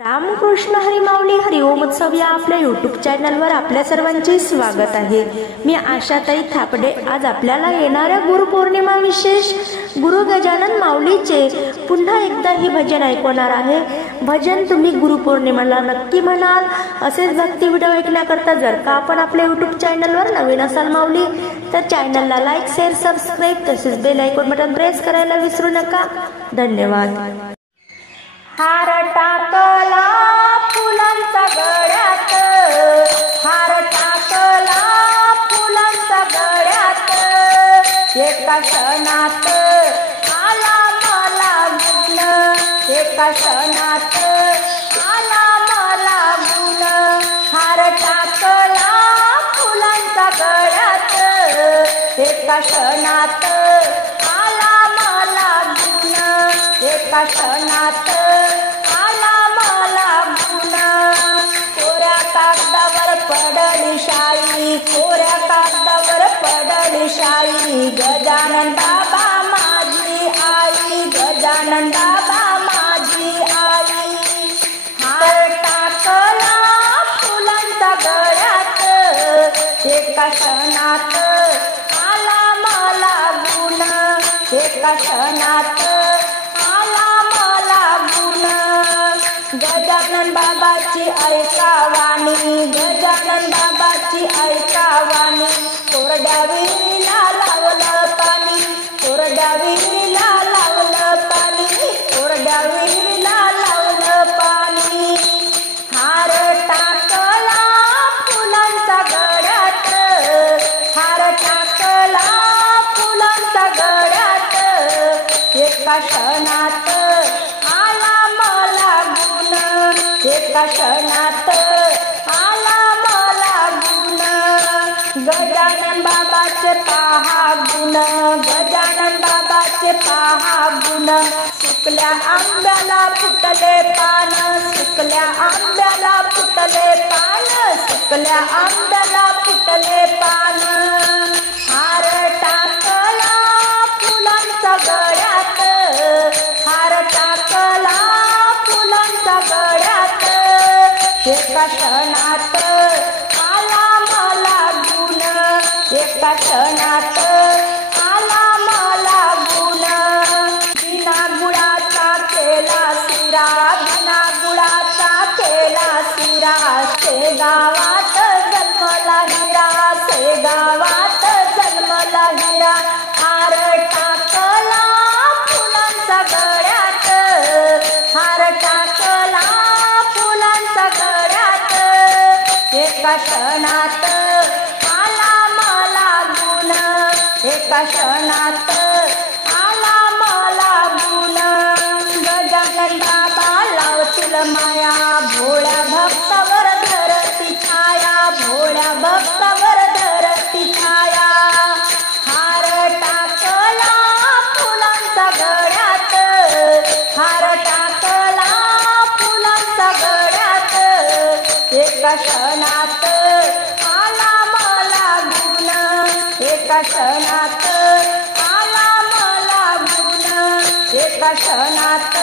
रामकृष्ण हरी माऊली हरिओम उत्सव या आपल्या यूट्यूब चॅनलवर आपल्या सर्वांचे स्वागत आहे। मी आशाताई थापडे आज आपल्याला येणाऱ्या गुरुपौर्णिमा विशेष गुरु गजानन माऊलीचे पुन्हा एकदा ही भजन ऐकवणार आहे। भजन तुम्ही गुरुपौर्णिमेला नक्की म्हणाल। असेच भक्ती व्हिडिओ ऐकण्याकरता जर का आपण आपल्या यूट्यूब चॅनलवर नवीन असाल माऊली तर चॅनलला लाईक शेअर सबस्क्राईब तसेच बेल आयकॉन बटन प्रेस करायला विसरू नका। धन्यवाद। हार टाकला फुलांचा गळ्यात, हार टाकला फुलांचा गळ्यात, एका क्षणात आला मला गुण, एका क्षणात आला मला गुण। हार टाकला फुलांचा गळ्यात, एका क्षणात आला मला गुण, एका क्षणात पडली शाई, कोऱ्या कागदावर पडली शाई, गजानन बाबा माझी आई, गजानन बाबा माझी आई। हार टाकला फुलांचा गळ्यात, एका क्षणात आला मला गुण, एका क्षणात आला मला गुण। गजानन बाबाची ऐका वाणी, गजानन बाबाची ऐका वाणी, कोरड्या विहिरीला लावलं पाणी, कोरड्या विहिरीला लावलं पाणी, कोरड्या विहिरीला लावलं पाणी। हार टाकला फुलांचा गळ्यात, हार टाकला फुलांचा गळ्यात, एका क्षणात आला मला गुण, एका क्षणात आला मला गुण। गजानन बाबाचे पहा गुण, गजानन बाबाचे पहा गुण, सुकल्या आंब्याला फुटले पान, सुकल्या आंब्याला फुटले पान, सुकल्या आंब्याला फुटले पान। हार टाकला फुलांचा गळ्यात, हार टाकला फुलांचा गळ्यात, एका क्षणात आला मला गुण, एका क्षणात आला मला गुण। बिना गुळाचा केला शिरा, बिना गुळाचा केला शिरा, शेगावात जन्मला हिरा, शेगावात जन्मला हिरा। हार टाकला फुलांचा गळ्यात, हार टाकला फुलांचा गळ्यात, एका क्षणात आला मला गुण, एका क्षणात आला मला गुण। गजानन बाबा लावतील माया, भोळ्या भक्तावर धरती छाया, भोळ्या भक्तावर धरती छाया। हार टाकला फुलांचा गळ्यात, हार टाकला फुलांचा गळ्यात, एका क्षणात आला मला गुण, एका क्षणात आला मला गुण, एका क्षणात